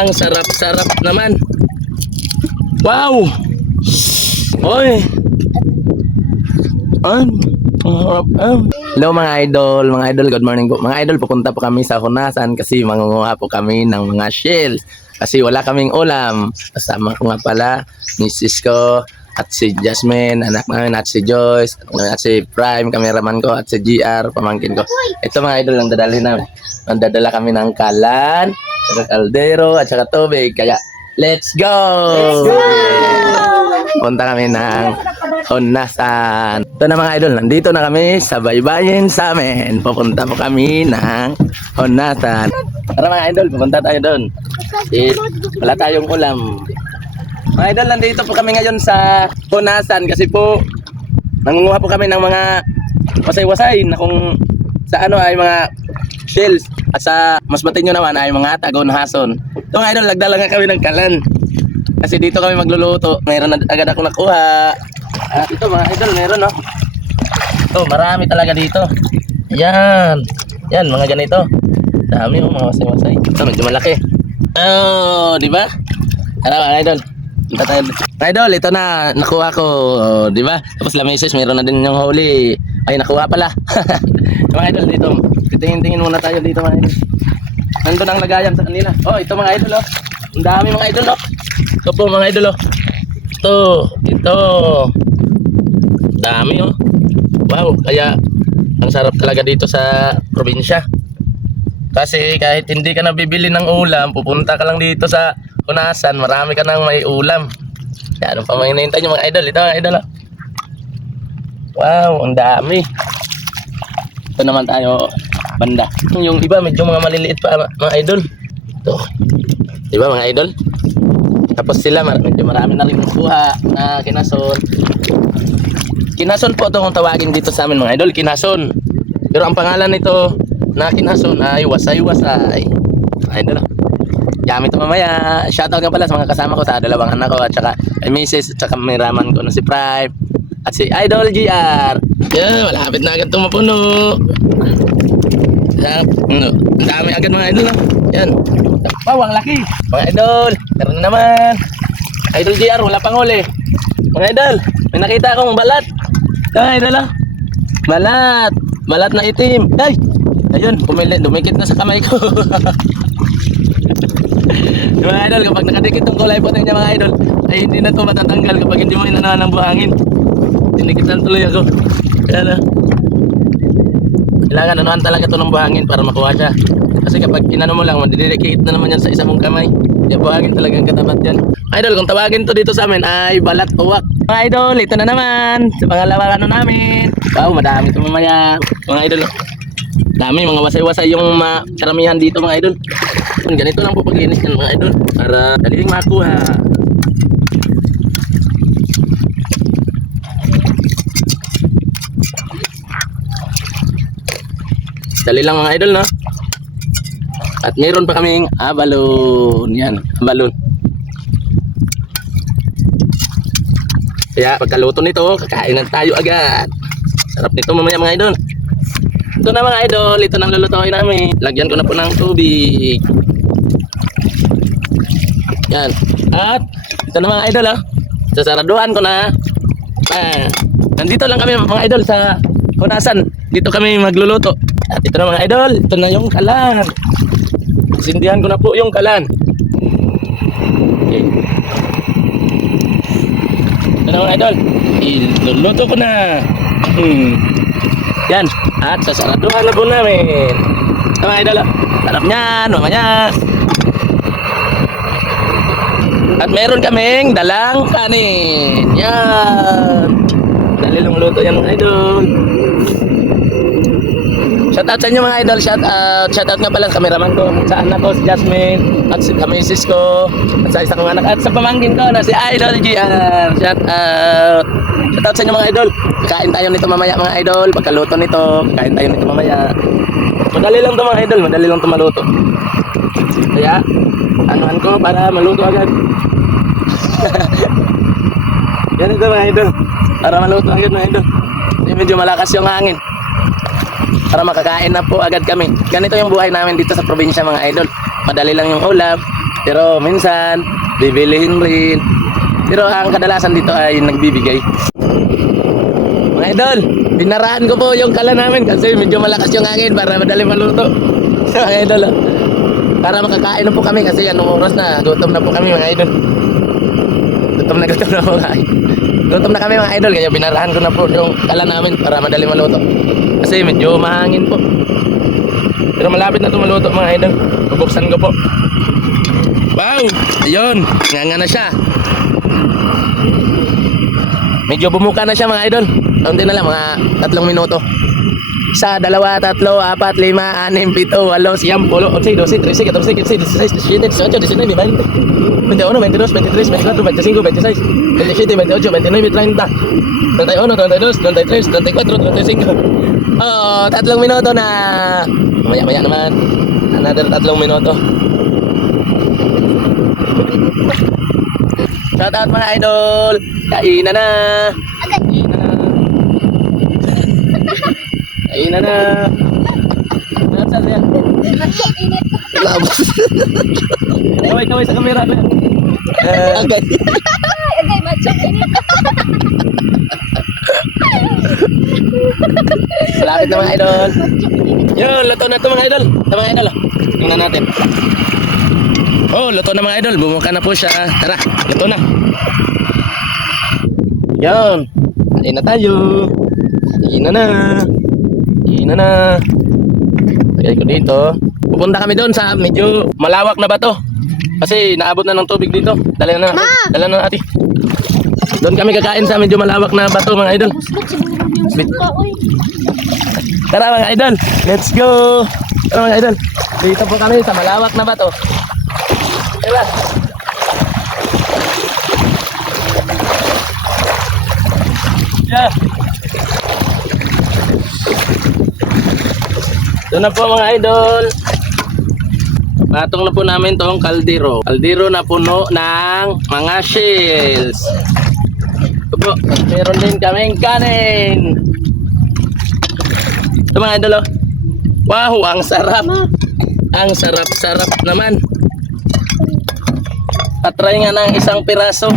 Ang sarap-sarap naman. Wow! Oy! Hello mga idol, good morning po. Mga idol, pupunta po kami sa Hunasan kasi mangunguha po kami ng mga shells. Kasi wala kaming ulam. Kasama ko nga pala, misis ko, at si Jasmine, anak namin, at si Joyce, at si Prime, cameraman ko, at si GR, pamangkin ko. Ito mga idol, ang dadalhin namin. Mandadala kami ng kalan, saka kaldero, at saka tubig. Kaya, let's go! Let's go! Punta kami ng Hunasan. Ito na mga idol, nandito na kami sa baybayin sa amin. Pupunta po kami ng Hunasan. Tara mga idol, pupunta tayo doon. Wala tayong ulam. Mga idol, nandito po kami ngayon sa Hunasan kasi po nangunguha po kami ng mga wasay-wasay na kung sa ano ay mga shells at sa mas matinyo naman ay mga tagon-hason. Ito mga idol, nagdala nga kami ng kalan. Kasi dito kami magluluto. Mayroon na agad ako nakuha. At ito mga idol, meron no. Ito, marami talaga dito. Yan. Yan, mga ganito. Dami yung mga wasay-wasay. Ito, medyo malaki. Oh, di ba? Tara mga idol. Punta tayo. Mga idol, ito na. Nakuha ko. Oh, di ba? Tapos lamisis, meron na din yung huli. Ay, nakuha pala. Mga idol, dito. Tingin-tingin muna tayo dito mga idol. Nandun ang lagayan sa kanila. Oh, ito mga idol oh. Ang dami mga idol oh. Ito po mga idol oh. Ito. Dami oh. Wow, kaya ang sarap talaga dito sa probinsya. Kasi kahit hindi ka nabibili ng ulam, pupunta ka lang dito sa Hunasan, marami ka nang may ulam. Kaya anong pa may hinihintay nyo mga idol? Ito mga idol oh. Wow, ang dami. Ito naman tayo banda. Yung iba medyo mga maliliit pa mga idol. Ito. Diba mga idol? Tapos sila medyo marami na rin kuha na kinason. Kinason po ito kung tawagin dito sa amin mga idol, kinason. Pero ang pangalan nito na kinason ay wasay-wasay. Mga idol. Gamit ito mamaya. Shoutout nga pala sa mga kasama ko, sa dalawang anak ko at saka ay misis at saka may raman ko na si Prime at si Idol GR. Yan, malapit na agad itong mapuno. Yan, ang dami agad mga idol. Yan. Wow, ang laki. Mga idol, meron na naman. Idol GR, wala pang huli. Mga idol, may nakita akong balat. Mga idol ah. Balat. Balat na itim. Ay, ayun, dumikit na sa kamay ko. Mga idol, kapag nakadikit ang kulay puti niya mga idol, ay hindi na ito matatanggal kapag hindi mo inanahan ng buhangin. Dinikitan tuloy ako. Kaya na. Kailangan anuhan talaga ito ng buhangin para makuha siya. Kasi kapag inano mo lang, madidikit na naman yan sa isa mong kamay. Kaya buhangin talagang katapat yan. Idol, kung tawagin to dito sa amin ay balat uwak. Mga idol, ito na naman sa pangalawang ano namin. Wow, madami ito mamaya. Mga idol, dami, mga wasay-wasay yung karamihan dito mga idol. Ganito lang po paglinis yan mga idol para daling makuha. Dali lang mga idol no. At meron pa kaming abalon. Yan, abalon. Kaya pagkaluto nito, kakain na tayo agad. Sarap nito mamaya mga idol. Ito na mga idol, ito nang lulutuin namin. Lagyan ko na po ng tubig. Yan. At ito na mga idol sasaraduhan ko na. Nandito lang kami mga idol sa Hunasan. Dito kami magluluto. At ito na mga idol, ito na yung kalan. Sindihan ko na po yung kalan. Okay. Ito na mga idol, iluluto ko na. Yan. At sasaraduhan na po namin. Ito mga idol, sarap niyan, mamaya. At meron kaming dalang kanin. Yan. Dali lang luto yan mga idol. Shoutout sa inyo mga idol. Shoutout nga pala sa cameraman ko, sa anak ko si Jasmine, at sa misis ko, at sa isa kong anak, at sa pamangkin ko na si Idol GR. Shoutout. Shoutout sa inyo mga idol. Kain tayo nito mamaya mga idol. Pagkaluto nito, kain tayo nito mamaya. Madali lang to mga idol, madali lang to maluto. Kaya anuhan ko para maluto agad. Yan ito mga idol, para maluto agad mga idol. Medyo malakas yung hangin para makakain na po agad kami. Ganito yung buhay namin dito sa probinsya mga idol. Madali lang yung ulam, Pero minsan, bibilihin rin. Pero ang kadalasan dito ay nagbibigay. Mga idol, dinaraan ko po yung kala namin kasi medyo malakas yung hangin para madali maluto. So, mga idol, para makakain na po kami kasi anong oras na, gutom na po kami mga idol. Gutom na po kami. Gutom na kami mga idol, kaya binarahan ko na po yung kala namin para madali maluto. Kasi medyo mahangin po. Pero malapit na ito maluto mga idol. Bubuksan ko po. Wow! Ayun, nganga na siya. Medyo bumuka na siya mga idol. Kaunti na lang, mga 3 minuto. 1, 2, 3, 4, 5, 6, 7, 8, 9, 10, 11, 12, 13, 14, 15, 16, 17, 18, 19, 20, 21, 22, 23, 24, 25, 26, 27, 28, 29, 30, 31, 32, 33, 34, 35. Oh, 3 minuto na. Maya-maya naman. Another 3 minuto. Shout out mga idol. Kainan na. Kainan na. Saan yan? Labas. Kaway sa kamera. Agay. Agay, macho ini. Malapit na mga idol. Yun, luto na ito mga idol. Ito mga idol. Tingnan natin. Oh, luto na mga idol. Bumuka na po siya. Tara, luto na. Yan. Kain na tayo. Kain na. Kain na. Lagay ko dito. Pupunta kami doon sa medyo malawak na bato. Kasi naabot na ng tubig dito. Dala na. Dala na ate. Doon kami kakain sa medyo malawak na bato mga idol. Tara mga idol. Let's go. Tara mga idol. Dito po kami sa malawak na bato. Tara. Yeah. Doon na po mga idol. Patong na po namin tong kaldero. Kaldero na puno ng mga shells. Ito po, meron din kaming kanin. Ito mga idol oh. Wow, ang sarap. Ang sarap-sarap naman. Patry nga ng 1 piraso.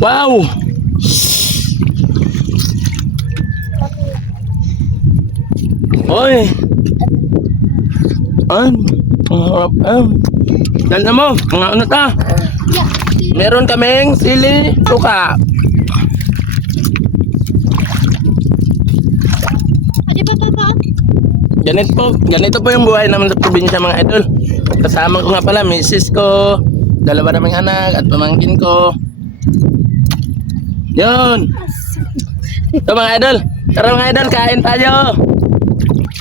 Wow. Oy. Dala mo, mga ano ta? Meron kaming sili suka. Adi pa papa? Ganito po yung buhay naman sa probinsya mga idol. Kasama ko nga pala, misis ko, 2 naming anak at pamangkin ko. Yun. Ito mga idol. Tara mga idol, kain tayo.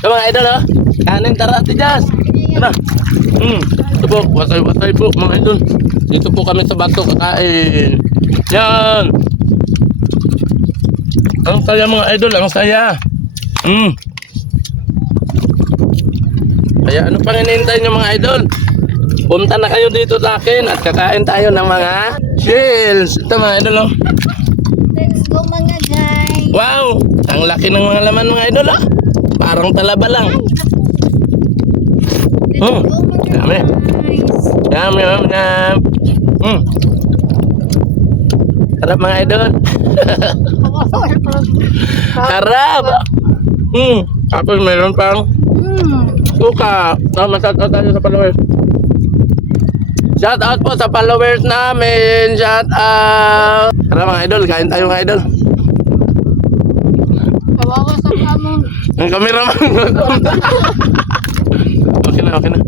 Ito mga idol oh. Kanin tara ate Jazz. Tara. Ito po, wasay-wasay po mga idol. Dito po kami sa bato kakain. Yan. Ang saya mga idol, ang saya. Kaya ano pang hinihintay nyo mga idol? Punta na kayo dito sa akin at kakain tayo ng mga shells. Ito mga idol oh. Let's go mga guys. Wow! Ang laki ng mga laman mga idol ah. Parang talaba lang. Let's go mga Dami. guys. Yum. Sarap mga idol. Sarap. Tapos meron pang suka. Shout out tayo sa followers. Shout out po sa followers namin. Shout out. Tara mga idol, kain tayo mga idol. Kawawa sa kamo. Ang cameraman. Okay na.